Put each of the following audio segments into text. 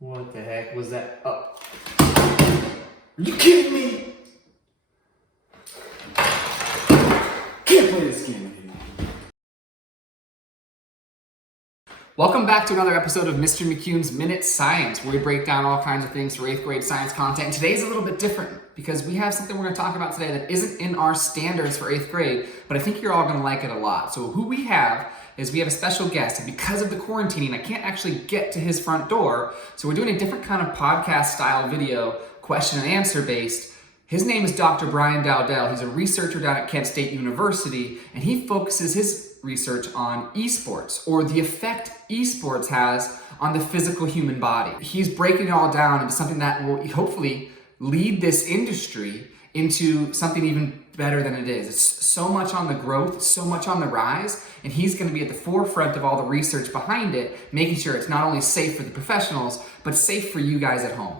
What the heck was that? Oh. Are you kidding me? Can't play this game anymore. Welcome back to another episode of Mr. McCune's Minute Science, where we break down all kinds of things for 8th grade science content. And today's a little bit different because we have something we're going to talk about today that isn't in our standards for 8th grade, but I think you're all going to like it a lot. So who we have is we have a special guest, and because of the quarantining, I can't actually get to his front door. So we're doing a different kind of podcast style video, question and answer based. His name is Dr. Bryan Dowdell. He's a researcher down at Kent State University, and he focuses his research on esports, or the effect esports has on the physical human body. He's breaking it all down into something that will hopefully lead this industry into something even better than it is. It's so much on the growth, so much on the rise, and he's going to be at the forefront of all the research behind it, making sure it's not only safe for the professionals, but safe for you guys at home.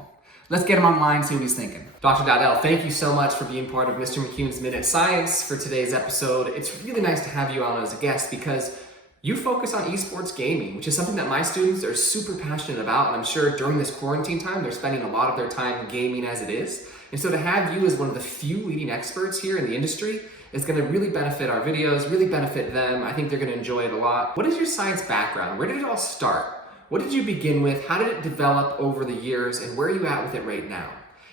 Let's get him online, see what he's thinking. Dr. Dowdell, thank you so much for being part of Mr. McCune's Minute Science for today's episode. It's really nice to have you on as a guest because you focus on esports gaming, which is something that my students are super passionate about, and I'm sure during this quarantine time, they're spending a lot of their time gaming as it is. And so to have you as one of the few leading experts here in the industry is going to really benefit our videos, really benefit them. I think they're going to enjoy it a lot. What is your science background? Where did it all start? What did you begin with? How did it develop over the years, and where are you at with it right now?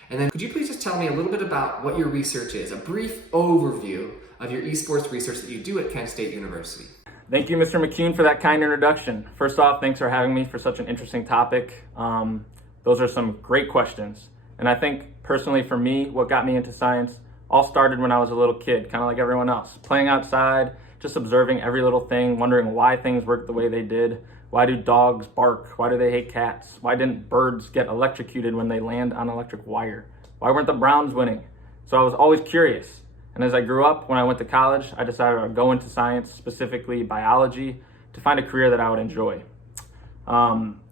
And then could you please just tell me a little bit about what your research is, a brief overview of your esports research that you do at Kent State University. Thank you, Mr. McCune, for that kind introduction. First off, thanks for having me for such an interesting topic. Those are some great questions. And I think personally for me, what got me into science all started when I was a little kid, kind of like everyone else, playing outside, just observing every little thing, wondering why things worked the way they did. Why do dogs bark? Why do they hate cats? Why didn't birds get electrocuted when they land on electric wire? Why weren't the Browns winning? So I was always curious. And as I grew up, when I went to college, I decided I would go into science, specifically biology, to find a career that I would enjoy.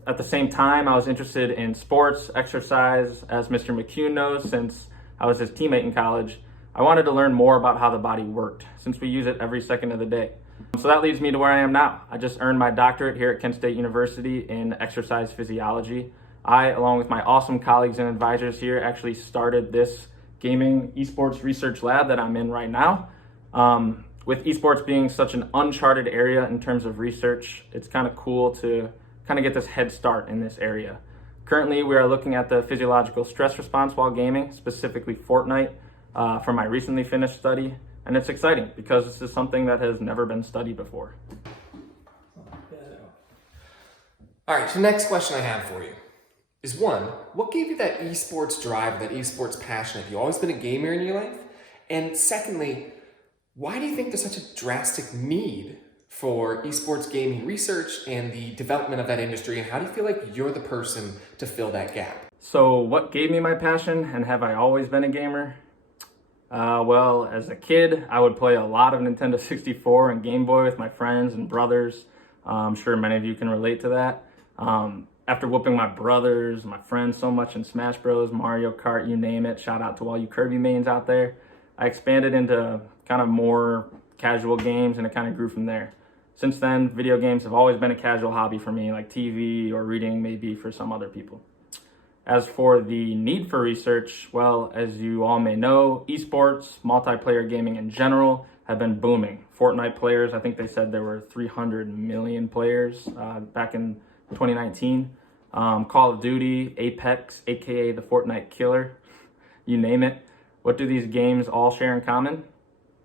At the same time, I was interested in sports, exercise, as Mr. McCune knows, since I was his teammate in college. I wanted to learn more about how the body worked, since we use it every second of the day. So that leads me to where I am now. I just earned my doctorate here at Kent State University in exercise physiology. I, along with my awesome colleagues and advisors here, actually started this gaming esports research lab that I'm in right now. With esports being such an uncharted area in terms of research, it's kind of cool to kind of get this head start in this area. Currently, we are looking at the physiological stress response while gaming, specifically Fortnite, for my recently finished study. And it's exciting because this is something that has never been studied before. All right, so next question I have for you is one, what gave you that esports drive, that esports passion? Have you always been a gamer in your life? And secondly, why do you think there's such a drastic need for esports gaming research and the development of that industry? And how do you feel like you're the person to fill that gap? So what gave me my passion, and have I always been a gamer? Well, as a kid, I would play a lot of Nintendo 64 and Game Boy with my friends and brothers. I'm sure many of you can relate to that. After whooping my brothers, my friends so much in Smash Bros, Mario Kart, you name it, shout out to all you Kirby mains out there, I expanded into kind of more casual games, and it kind of grew from there. Since then, video games have always been a casual hobby for me, like TV or reading maybe for some other people. As for the need for research, well, as you all may know, esports, multiplayer gaming in general, have been booming. Fortnite players, I think they said there were 300 million players back in 2019. Call of Duty, Apex, aka the Fortnite killer, you name it. What do these games all share in common?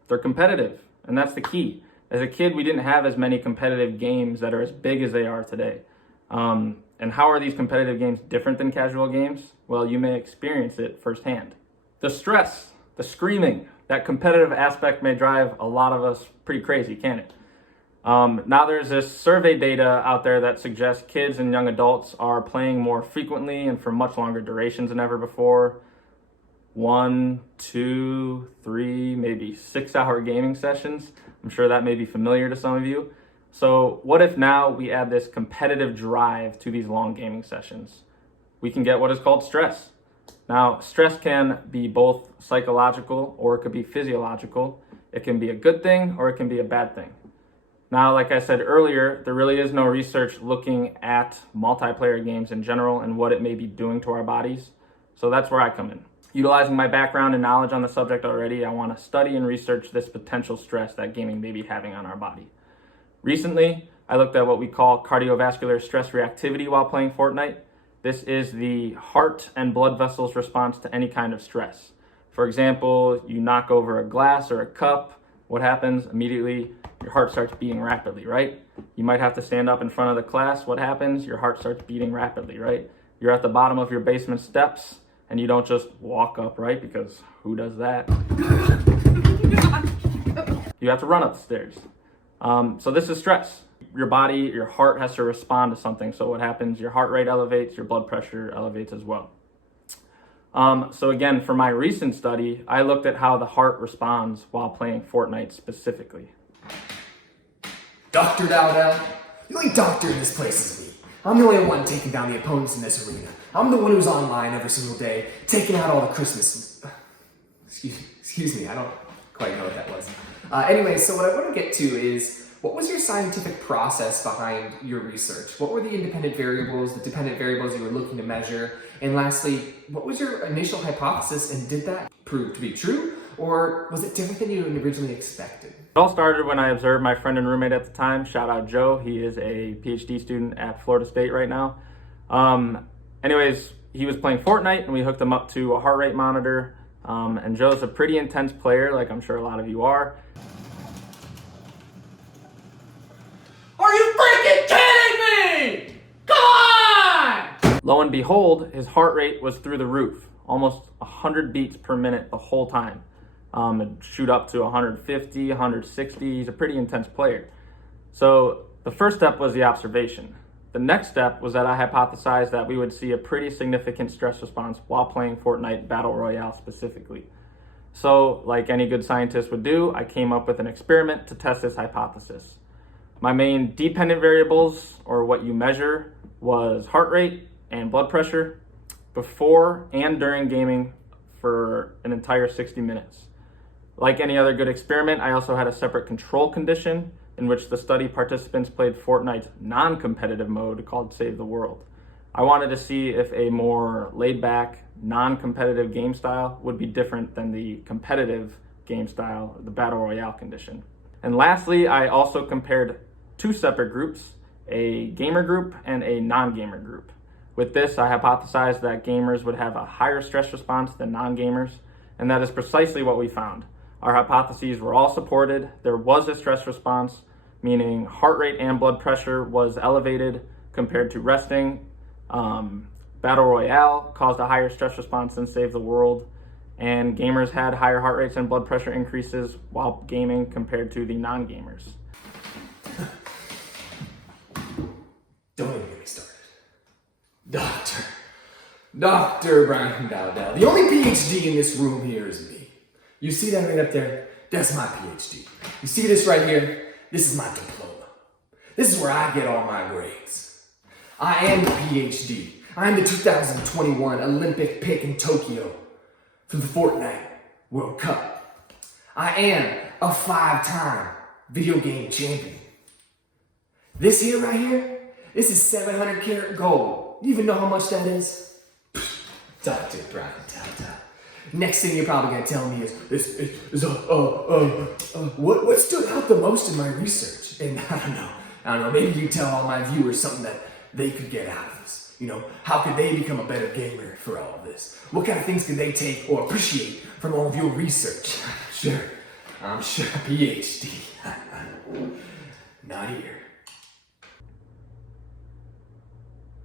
They're competitive, and that's the key. As a kid, we didn't have as many competitive games that are as big as they are today. And how are these competitive games different than casual games? Well, you may experience it firsthand. The stress, the screaming, that competitive aspect may drive a lot of us pretty crazy, can't it? Now there's this survey data out there that suggests kids and young adults are playing more frequently and for much longer durations than ever before. 1, 2, 3, maybe 6-hour gaming sessions. I'm sure that may be familiar to some of you. So what if now we add this competitive drive to these long gaming sessions? We can get what is called stress. Now, stress can be both psychological or it could be physiological. It can be a good thing or it can be a bad thing. Now, like I said earlier, there really is no research looking at multiplayer games in general and what it may be doing to our bodies. So that's where I come in. Utilizing my background and knowledge on the subject already, I want to study and research this potential stress that gaming may be having on our body. Recently, I looked at what we call cardiovascular stress reactivity while playing Fortnite. This is the heart and blood vessels response to any kind of stress. For example, you knock over a glass or a cup, what happens? Immediately, your heart starts beating rapidly, right? You might have to stand up in front of the class, what happens? Your heart starts beating rapidly, right? You're at the bottom of your basement steps, and you don't just walk up, right? Because who does that? You have to run up the stairs. So this is stress. Your body, your heart has to respond to something. So what happens? Your heart rate elevates, your blood pressure elevates as well. So again, for my recent study, I looked at how the heart responds while playing Fortnite specifically. Dr. Dowdell, the only doctor in this place is me. I'm the only one taking down the opponents in this arena. I'm the one who's online every single day, taking out all the Christmas. Excuse me, I don't quite know what that was. Anyway, so what I want to get to is, what was your scientific process behind your research? What were the independent variables, the dependent variables you were looking to measure? And lastly, what was your initial hypothesis, and did that prove to be true? Or was it different than you originally expected? It all started when I observed my friend and roommate at the time, shout out Joe. He is a PhD student at Florida State right now. Anyways, he was playing Fortnite and we hooked him up to a heart rate monitor. And Joe's a pretty intense player, like I'm sure a lot of you are. Are you freaking kidding me? Come on! Lo and behold, his heart rate was through the roof, almost 100 beats per minute the whole time. It'd shoot up to 150, 160. He's a pretty intense player. So the first step was the observation. The next step was that I hypothesized that we would see a pretty significant stress response while playing Fortnite Battle Royale specifically. So, like any good scientist would do, I came up with an experiment to test this hypothesis. My main dependent variables, or what you measure, was heart rate and blood pressure before and during gaming for an entire 60 minutes. Like any other good experiment, I also had a separate control condition in which the study participants played Fortnite's non-competitive mode called Save the World. I wanted to see if a more laid-back, non-competitive game style would be different than the competitive game style, the Battle Royale condition. And lastly, I also compared two separate groups, a gamer group and a non-gamer group. With this, I hypothesized that gamers would have a higher stress response than non-gamers, and that is precisely what we found. Our hypotheses were all supported. There was a stress response, meaning heart rate and blood pressure was elevated compared to resting. Battle Royale caused a higher stress response than Save the World, and gamers had higher heart rates and blood pressure increases while gaming compared to the non-gamers. Don't even get me started. Dr. Bryan Dowdell. The only PhD in this room here is me. You see that right up there? That's my PhD. You see this right here? This is my diploma. This is where I get all my grades. I am the PhD. I am the 2021 Olympic pick in Tokyo for the Fortnite World Cup. I am a 5-time video game champion. This here right here, this is 700 karat gold. You even know how much that is? Dr. Bryan Dowdell. Next thing you're probably gonna tell me is what stood out the most in my research? And I don't know, maybe you tell all my viewers something that they could get out of this. You know, how could they become a better gamer for all of this? What kind of things can they take or appreciate from all of your research? I'm sure a PhD. Not here.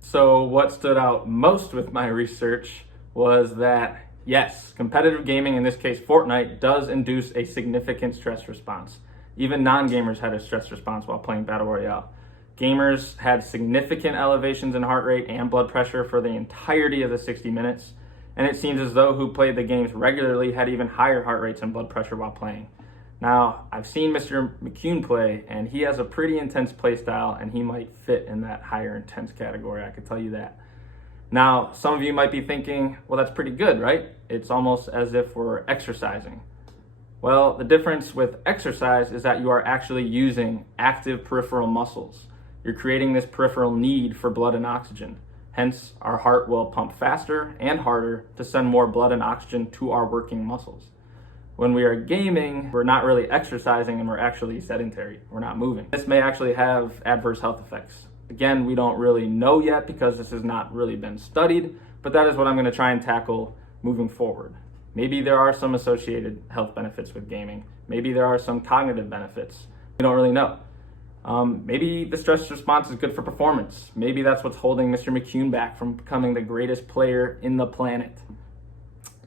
So what stood out most with my research was that, yes, competitive gaming, in this case Fortnite, does induce a significant stress response. Even non-gamers had a stress response while playing Battle Royale. Gamers had significant elevations in heart rate and blood pressure for the entirety of the 60 minutes, and it seems as though who played the games regularly had even higher heart rates and blood pressure while playing. Now, I've seen Mr. McCune play, and he has a pretty intense play style, and he might fit in that higher intense category, I can tell you that. Now, some of you might be thinking, well, that's pretty good, right? It's almost as if we're exercising. Well, the difference with exercise is that you are actually using active peripheral muscles. You're creating this peripheral need for blood and oxygen. Hence, our heart will pump faster and harder to send more blood and oxygen to our working muscles. When we are gaming, we're not really exercising and we're actually sedentary. We're not moving. This may actually have adverse health effects. Again, we don't really know yet because this has not really been studied, but that is what I'm going to try and tackle moving forward. Maybe there are some associated health benefits with gaming. Maybe there are some cognitive benefits. We don't really know. Maybe the stress response is good for performance. Maybe that's what's holding Mr. McCune back from becoming the greatest player in the planet.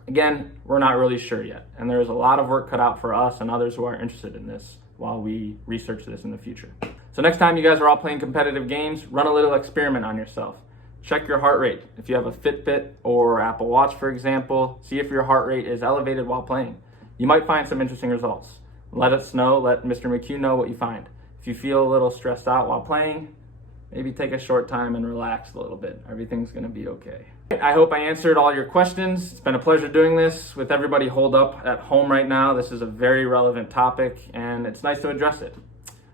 Again, we're not really sure yet, and there's a lot of work cut out for us and others who are interested in this while we research this in the future. So next time you guys are all playing competitive games, run a little experiment on yourself. Check your heart rate. If you have a Fitbit or Apple Watch, for example, see if your heart rate is elevated while playing. You might find some interesting results. Let us know, let Mr. McCune know what you find. If you feel a little stressed out while playing, maybe take a short time and relax a little bit. Everything's gonna be okay. I hope I answered all your questions. It's been a pleasure doing this. With everybody holed up at home right now, this is a very relevant topic and it's nice to address it.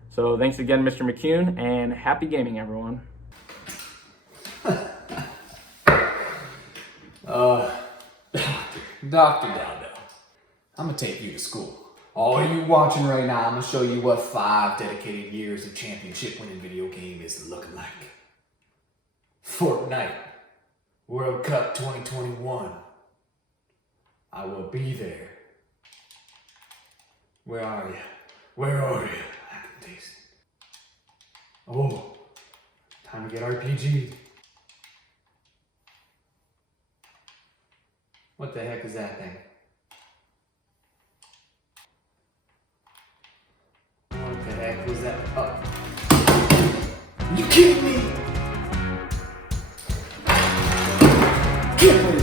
So thanks again, Mr. McCune, and happy gaming, everyone. Dr. Dowdell, I'm gonna take you to school. All you watching right now, I'm gonna show you what 5 dedicated years of championship winning video game is looking like. Fortnite, World Cup 2021. I will be there. Where are you? Where are you? I can taste it. Oh, time to get RPG'd. What the heck is that thing? What the heck was that? Oh. You kidding me? Can't believe